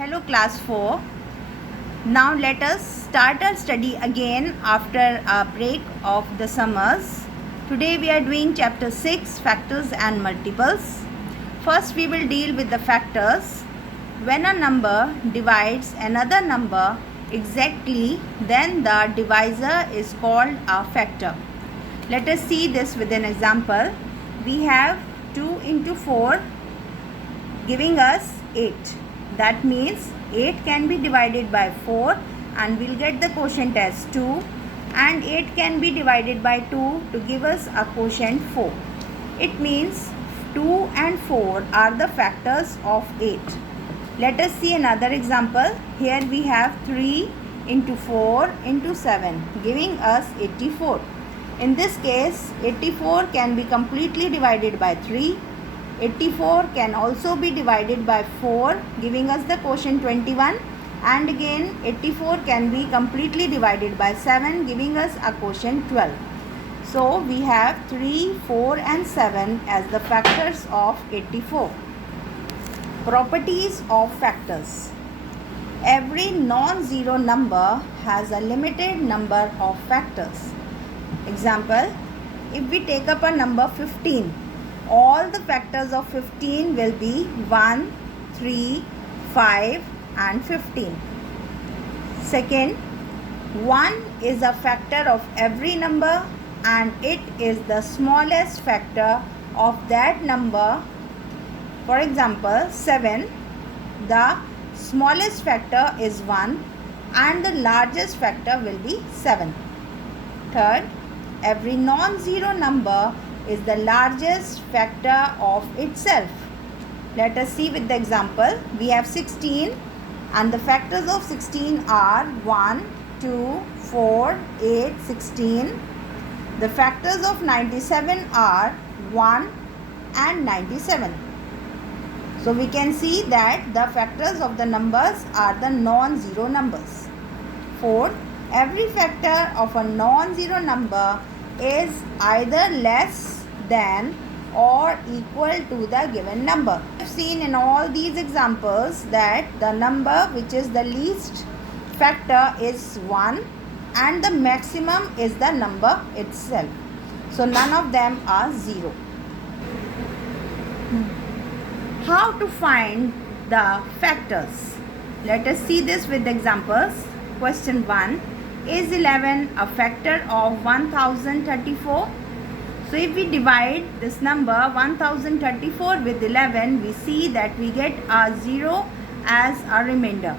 Hello class 4. Now let us start our study again after a break of the summers. Today we are doing chapter 6, factors and multiples. First we will deal with the factors. When a number divides another number exactly, then the divisor is called a factor. Let us see this with an example. We have 2 into 4 giving us 8. That means 8 can be divided by 4 and we'll get the quotient as 2, and 8 can be divided by 2 to give us a quotient 4. It means 2 and 4 are the factors of 8. Let us see another example. Here we have 3 into 4 into 7 giving us 84. In this case 84 can be completely divided by 3. 84 can also be divided by 4 giving us the quotient 21, and again 84 can be completely divided by 7 giving us a quotient 12. So we have 3, 4 and 7 as the factors of 84. Properties of factors. Every non-zero number has a limited number of factors. Example, if we take up a number 15, all the factors of 15 will be 1, 3, 5 and 15. Second, 1 is a factor of every number and it is the smallest factor of that number. For example, 7, the smallest factor is 1 and the largest factor will be 7. Third, every non-zero number is the largest factor of itself. Let us see with the example. We have 16 and the factors of 16 are 1, 2, 4, 8, 16. The factors of 97 are 1 and 97. So we can see that the factors of the numbers are the non-zero numbers. Fourth, every factor of a non-zero number is either less than or equal to the given number. We have seen in all these examples that the number which is the least factor is 1 and the maximum is the number itself. So none of them are 0. How to find the factors? Let us see this with examples. Question 1. Is 11 a factor of 1034? So if we divide this number 1034 with 11, we see that we get a 0 as a remainder.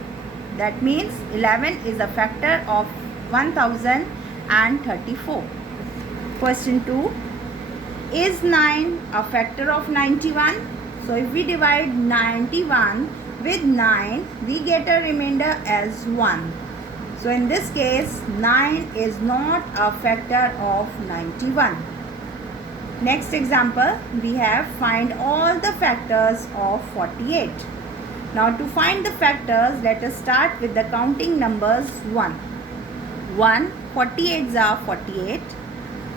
That means 11 is a factor of 1034. Question 2. Is 9 a factor of 91? So if we divide 91 with 9, we get a remainder as 1. So in this case, 9 is not a factor of 91. Next example, we have find all the factors of 48. Now to find the factors, let us start with the counting numbers 1. 1, 48s are 48.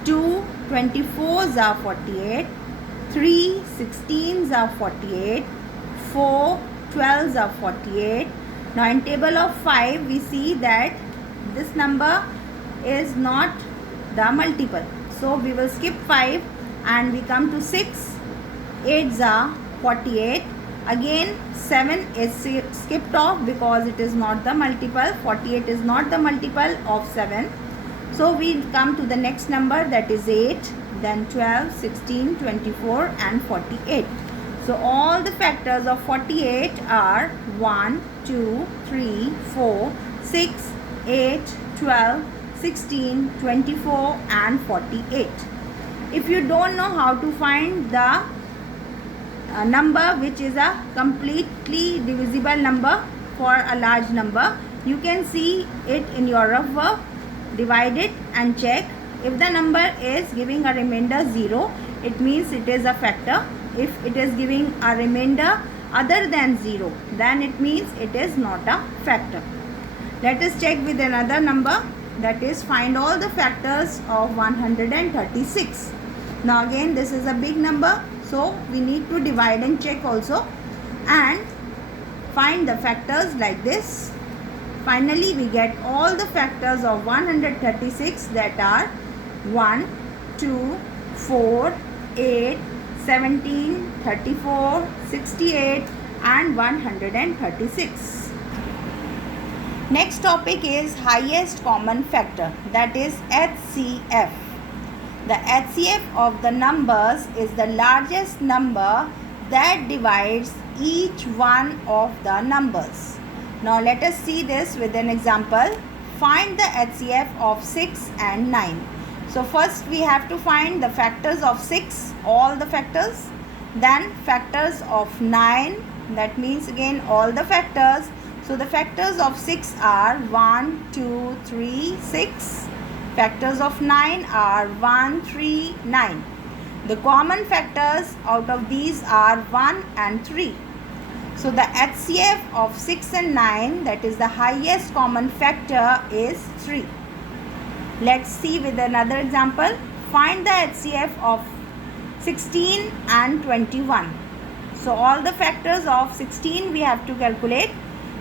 2, 24s are 48. 3, 16s are 48. 4, 12s are 48. Now in table of 5, we see that this number is not the multiple. So we will skip 5 and we come to 6. 8s are 48. Again 7 is skipped off because it is not the multiple. 48 is not the multiple of 7. So we come to the next number, that is 8, then 12, 16, 24 and 48. So all the factors of 48 are 1, 2, 3, 4, 6, 8, 12, 16, 24 and 48. If you don't know how to find the number which is a completely divisible number for a large number, you can see it in your rough work. Divide it and check. If the number is giving a remainder 0, it means it is a factor. If it is giving a remainder other than 0, then it means it is not a factor. Let us check with another number, that is find all the factors of 136. Now again this is a big number, so we need to divide and check also. And find the factors like this. Finally, we get all the factors of 136, that are 1, 2, 4, 8, 17, 34, 68 and 136. Next topic is highest common factor, that is HCF. The HCF of the numbers is the largest number that divides each one of the numbers. Now let us see this with an example. Find the HCF of 6 and 9. So first we have to find the factors of 6, all the factors. Then factors of 9, that means again all the factors. So the factors of 6 are 1, 2, 3, 6. Factors of 9 are 1, 3, 9. The common factors out of these are 1 and 3. So the HCF of 6 and 9, that is the highest common factor, is 3. Let's see with another example. Find the HCF of 16 and 21. So all the factors of 16 we have to calculate.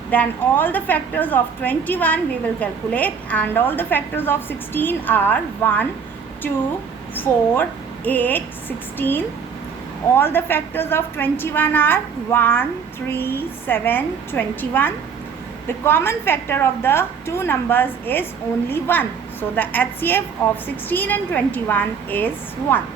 Then all the factors of 21 we will calculate, and all the factors of 16 are 1, 2, 4, 8, 16. All the factors of 21 are 1, 3, 7, 21. The common factor of the two numbers is only 1. So the HCF of 16 and 21 is 1.